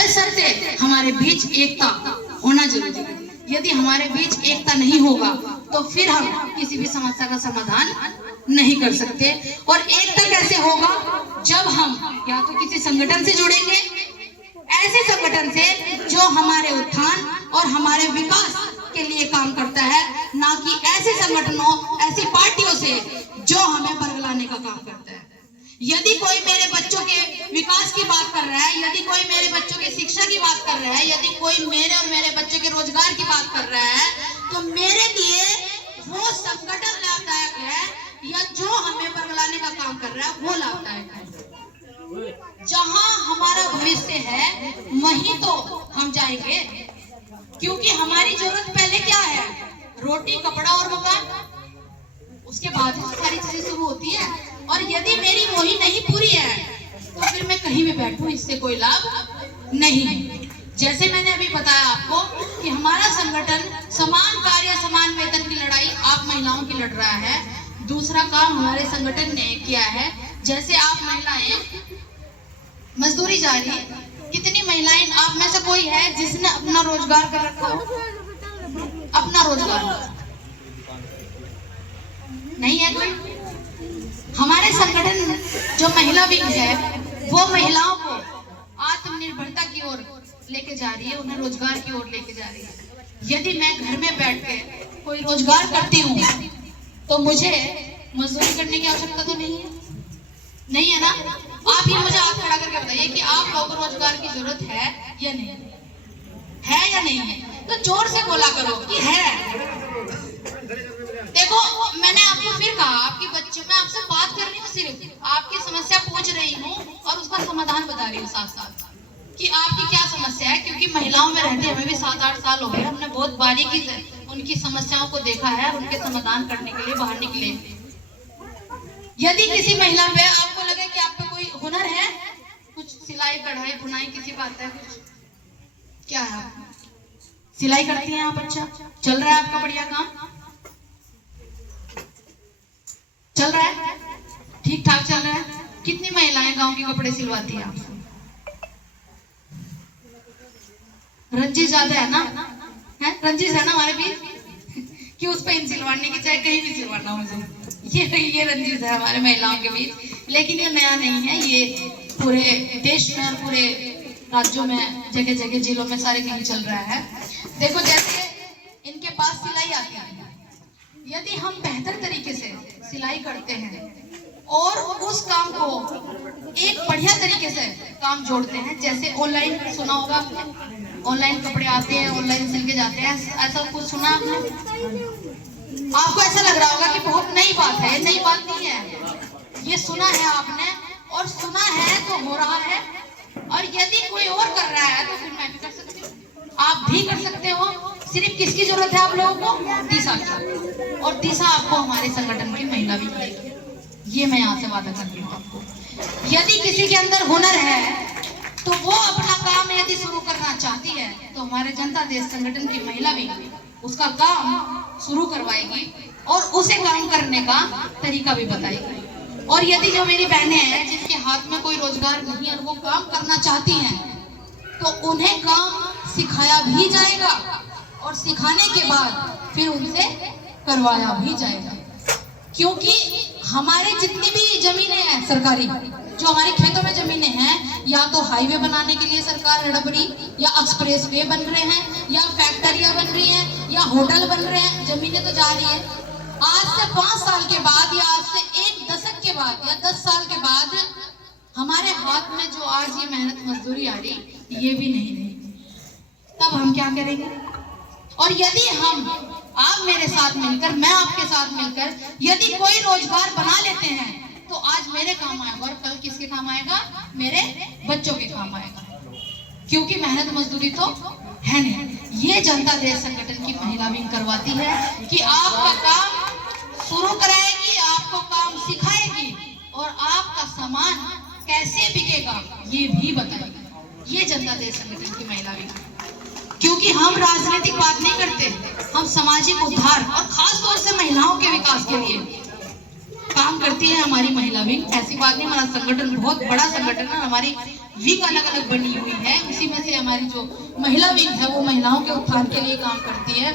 बशर्ते हमारे बीच एकता होना जरूरी है। यदि हमारे बीच एकता नहीं होगा तो फिर हम किसी भी समस्या का समाधान नहीं कर सकते। और एकता कैसे होगा? जब हम या तो किसी संगठन से जुड़ेंगे, ऐसे संगठन से जो हमारे उत्थान और हमारे विकास के लिए काम करता है, ना कि ऐसे संगठनों, ऐसी पार्टियों से जो हमें बरगलाने का काम करता है। यदि कोई मेरे बच्चों के विकास की बात कर रहा है, यदि कोई मेरे बच्चों की शिक्षा की बात कर रहा है, यदि कोई मेरे और मेरे बच्चे के रोजगार की बात कर रहा है, तो मेरे लिए वो संगठन लाभदायक है या जो हमें बरगलाने का काम कर रहा है वो लाभदायक है। जहां हमारा भविष्य है वहीं तो हम जाएंगे, क्योंकि हमारी जरूरत पहले क्या है? रोटी, कपड़ा और मकान। उसके बाद ही सारी चीजें शुरू होती है। और यदि मेरी वही नहीं पूरी है तो फिर मैं कहीं भी बैठूं, इससे कोई लाभ नहीं। जैसे मैंने अभी बताया आपको कि हमारा संगठन समान कार्य समान वेतन की लड़ाई आप महिलाओं की लड़ रहा है। दूसरा काम हमारे संगठन ने किया है, जैसे आप महिलाएं मजदूरी जा रही है, कितनी महिलाएं, आप में से कोई है जिसने अपना रोजगार कर रखा हो? अपना रोजगार नहीं है कोई? हमारे संगठन जो महिला विंग है वो महिलाओं को आत्मनिर्भरता की ओर लेके जा रही है, उन्हें रोजगार की ओर लेके जा रही है। यदि मैं घर में बैठ के कोई रोजगार करती हूँ तो मुझे मजदूरी करने की आवश्यकता तो नहीं है, नहीं है ना? आप ये मुझे हाथ खड़ा करके बताइए कि आप लोगों को रोजगार की जरूरत है या नहीं है? या नहीं है? तो जोर से बोला करो कि है। देखो, मैंने आपको फिर कहा, आपके बच्चे, मैं आपसे बात कर रही हूँ, सिर्फ आपकी समस्या पूछ रही हूँ और उसका समाधान बता रही हूँ साथ साथ कि आपकी क्या समस्या है। क्योंकि महिलाओं में रहते हमें भी 7-8 साल हो गए, हमने बहुत बारीकी से उनकी समस्याओं को देखा है, उनके समाधान करने के लिए बाहर निकले। यदि किसी महिला पे आपको लगे कि आप पे कोई हुनर है, कुछ सिलाई, कढ़ाई, बुनाई, किसी को आता है कुछ, क्या है? सिलाई करती हैं आप? अच्छा, चल रहा है आपका बढ़िया काम? चल रहा है? ठीक ठाक चल रहा है? कितनी महिलाएं गांव के कपड़े सिलवाती हैं आपसे? रंजिश ज्यादा है ना? है रंजिश है ना हमारे बीच कि उस पे इन सिलवाने की, चाहे कहीं भी सिलवाना मुझे, ये रंजिश है हमारे महिलाओं के बीच। लेकिन ये नया नहीं है, ये पूरे देश में और पूरे राज्यों में, जगह जगह जिलों में सारे कहीं चल रहा है। देखो, जैसे इनके पास सिलाई आती है, यदि हम बेहतर तरीके से सिलाई करते हैं और उस काम को एक बढ़िया तरीके से काम जोड़ते हैं, जैसे ऑनलाइन सुना होगा आपने, ऑनलाइन कपड़े आते हैं, ऑनलाइन सिल के जाते हैं, ऐसा कुछ सुना आपने? आपको ऐसा लग रहा होगा कि बहुत नई बात है। नई बात नहीं है, ये सुना है आपने, और सुना है तो हो रहा है। और यदि कोई और कर रहा है तो फिर मैं भी कर सकती हूँ, आप भी कर सकते हो। सिर्फ किसकी जरूरत है आप लोगों को? दिशा की। और दिशा आपको हमारे संगठन की महिला भी मिलेगी, ये मैं यहाँ से वादा करती हूँ आपको। यदि किसी के अंदर हुनर है तो वो अपना काम यदि शुरू करना चाहती है तो हमारे जनता देश संगठन की महिला भी उसका काम शुरू करवाएगी और उसे काम करने का तरीका भी बताएगी। और यदि जो मेरी बहनें हैं जिनके हाथ में कोई रोजगार नहीं और वो काम करना चाहती हैं, तो उन्हें काम सिखाया भी जाएगा और सिखाने के बाद फिर उनसे करवाया भी जाएगा। क्योंकि हमारे जितनी भी जमीनें हैं सरकारी, जो हमारे खेतों में जमीनें हैं, या तो हाईवे बनाने के लिए सरकार हड़प रही, या एक्सप्रेस वे बन रहे हैं, या फैक्ट्रियां बन रही हैं, या होटल बन रहे हैं, जमीनें तो जा रही है। आज से 5 साल के बाद, या आज से 1 दशक के बाद, या 10 साल के बाद हमारे हाथ में जो आज ये मेहनत मजदूरी आ रही, ये भी नहीं रहेगी। तब हम क्या करेंगे? और यदि हम, आप मेरे साथ मिलकर, मैं आपके साथ मिलकर यदि कोई रोजगार बना लेते हैं तो आज मेरे काम आएगा और कल किसके काम आएगा? मेरे बच्चों के काम आएगा। क्योंकि मेहनत मजदूरी तो है नहीं। ये जनता देश संगठन की महिला विंग करवाती है कि आपका काम शुरू कराएगी, आपको काम सिखाएगी और आपका सामान कैसे बिकेगा ये भी बताएगी। ये जनता देश संगठन की महिला विंग। क्योंकि हम राजनीतिक बात नहीं करते, हम सामाजिक उद्धार और खास तौर से महिलाओं के विकास के लिए काम करती है हमारी महिला विंग। ऐसी बात नहीं, हमारा संगठन बहुत बड़ा संगठन है, हमारी विंग अलग अलग बनी हुई है, उसी में से हमारी जो महिला विंग है वो महिलाओं के उत्थान के लिए काम करती है।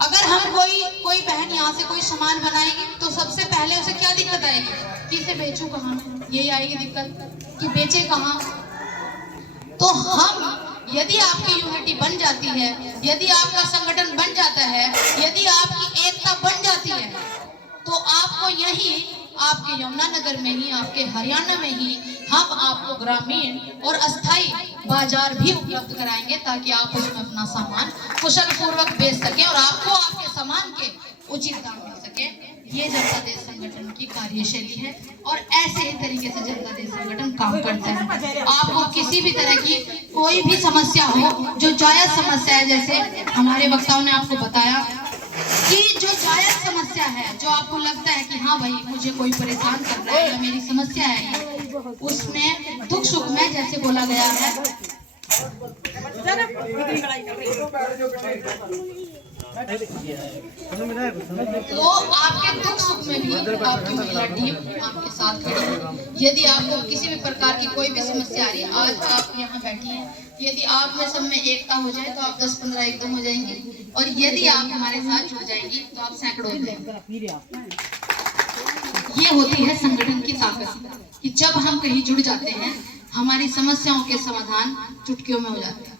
अगर हम कोई बहन यहाँ से कोई सामान बनाएगी तो सबसे पहले उसे क्या दिक्कत आएगी कि इसे बेचूं कहाँ, यही आएगी दिक्कत कि बेचे कहाँ। तो हम, यदि आपकी यूनिटी बन जाती है, यदि आपका संगठन बन जाता है, यदि आपकी एकता बन जाती है, तो आपको यही आपके यमुनानगर में ही, आपके हरियाणा में ही हम आपको ग्रामीण और अस्थाई बाजार भी उपलब्ध कराएंगे ताकि आप उसमें अपना सामान कुशल पूर्वक बेच सकें और आपको आपके सामान के उचित दाम मिल सके। ये जनता देश संगठन की कार्यशैली है और ऐसे ही तरीके से जनता देश संगठन काम करता है। आपको किसी भी तरह की कोई भी समस्या हो, जो जायज समस्या है, जैसे हमारे वक्ताओं ने आपको बताया कि जो जायज समस्या है, जो आपको लगता है कि हाँ भाई मुझे कोई परेशान कर रहा है या मेरी समस्या है, उसमें दुख सुख में जैसे बोला गया है, तो आपके दुख सुख में भी आपकी महिला टीम आपके साथ खड़ी है। यदि आपको किसी भी प्रकार की कोई भी समस्या आ रही है, आज आप यहाँ बैठी हैं, यदि आप में सब में एकता हो जाए तो आप 10-15 एकदम हो जाएंगे, और यदि आप हमारे साथ जुड़ जाएंगी तो आप सैकड़ों हो जाएंगे। ये होती है संगठन की ताकत कि जब हम कहीं जुड़ जाते हैं, हमारी समस्याओं के समाधान चुटकियों में हो जाते हैं।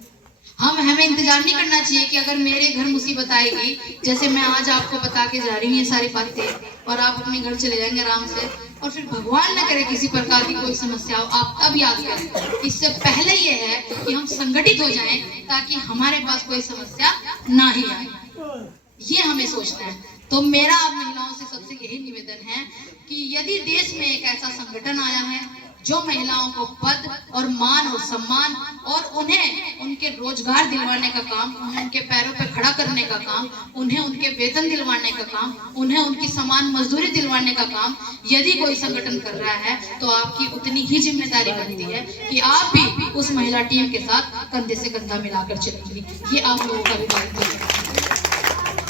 हमें इंतजार नहीं करना चाहिए कि अगर मेरे घर मुसीबत आएगी, जैसे मैं आज आपको बता के जा रही हूँ ये सारी बातें, और आप अपने घर चले जाएंगे आराम से, और फिर भगवान न करे किसी प्रकार की कोई समस्या हो, आप तब याद करें। इससे पहले ये है कि हम संगठित हो जाएं ताकि हमारे पास कोई समस्या ना ही आए, ये हमें सोचना है। तो मेरा आप महिलाओं से सबसे यही निवेदन है कि यदि देश में एक ऐसा संगठन आया है जो महिलाओं को पद और मान और सम्मान और उन्हें उनके रोजगार दिलवाने का काम, उन्हें उनके पैरों पर खड़ा करने का काम, उन्हें उनके वेतन दिलवाने का काम, उन्हें उनकी समान मजदूरी दिलवाने का काम यदि कोई संगठन कर रहा है, तो आपकी उतनी ही जिम्मेदारी बनती है कि आप भी उस महिला टीम के साथ कंधे से कंधा मिलाकर चलेंगी। ये आप लोगों का भी दायित्व है।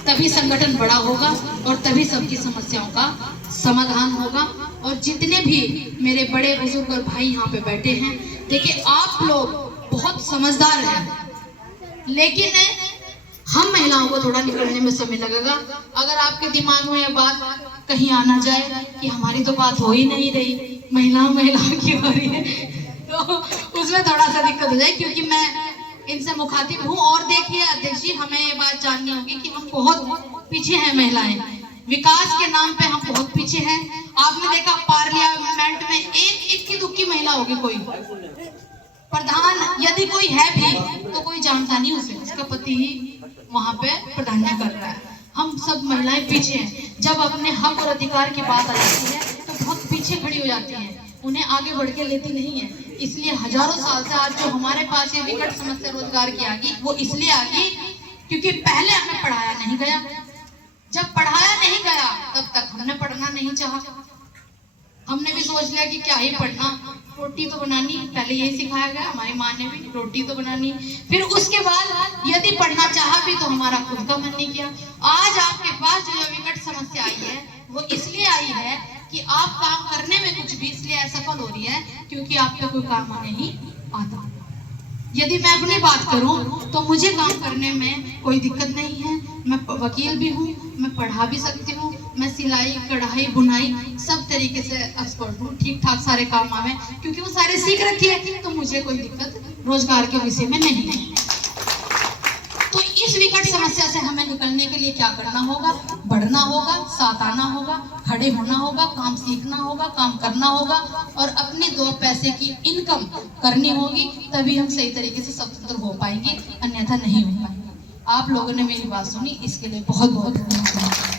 तभी संगठन बड़ा होगा और तभी सबकी समस्याओं का समाधान होगा। और जितने भी मेरे बड़े बुजुर्ग और भाई यहाँ पे बैठे हैं, देखिए आप लोग बहुत समझदार हैं, लेकिन हम महिलाओं को थोड़ा निकलने में समय लगेगा। अगर आपके दिमाग में ये बात कहीं आना जाए कि हमारी तो बात हो ही नहीं रही, महिलाओं की हो रही है, तो उसमें थोड़ा सा दिक्कत हो जाए, क्योंकि मैं इनसे मुखातिब हूँ। और देखिए अध्यक्ष जी, हमें ये बात जाननी होगी कि हम बहुत पीछे हैं, महिलाएं विकास के नाम पे हम बहुत पीछे हैं। आपने देखा पार्लियामेंट में एक इक्की दुक्की महिला होगी, कोई प्रधान यदि कोई है भी तो कोई जानता नहीं उसे, उसका पति ही वहां पे प्रधान्य कर रहा है। हम सब महिलाएं पीछे हैं। जब अपने हक और अधिकार की बात आ जाती है तो बहुत पीछे खड़ी हो जाती हैं, उन्हें आगे बढ़ के लेती नहीं है। इसलिए हजारों साल से आज जो हमारे पास ये विकट समस्या रोजगार की आ गई, वो इसलिए आ गई क्योंकि पहले हमें पढ़ाया नहीं गया। जब पढ़ाया नहीं गया तब तक हमने पढ़ना नहीं चाहा। हमने भी सोच लिया कि क्या ही पढ़ना, रोटी तो बनानी, पहले यही सिखाया गया हमारी माँ ने भी, रोटी तो बनानी। फिर उसके बाद यदि पढ़ना चाहा भी तो हमारा खुद का मन नहीं किया। आज आपके पास जो विकट समस्या आई है वो इसलिए आई है कि आप काम करने में कुछ भी इसलिए असफल हो रही है क्योंकि आप पे कोई काम नहीं आता। यदि मैं अपनी बात करूं तो मुझे काम करने में कोई दिक्कत नहीं है। मैं वकील भी हूं, मैं पढ़ा भी सकती हूं, मैं सिलाई कढ़ाई बुनाई सब तरीके से एक्सपर्ट हूं, ठीक ठाक सारे काम आवे, क्योंकि वो सारे सीख रखी है, तो मुझे कोई दिक्कत रोजगार के विषय में नहीं है। तो इस विकट समस्या से हमें निकलने के लिए क्या करना होगा? बढ़ना होगा, साथ आना होगा, खड़े होना होगा, काम सीखना होगा, काम करना होगा और अपने 2 पैसे की इनकम करनी होगी, तभी हम सही तरीके से स्वतंत्र हो पाएंगे, अन्यथा नहीं हो पाएंगे। आप लोगों ने मेरी बात सुनी, इसके लिए बहुत बहुत धन्यवाद।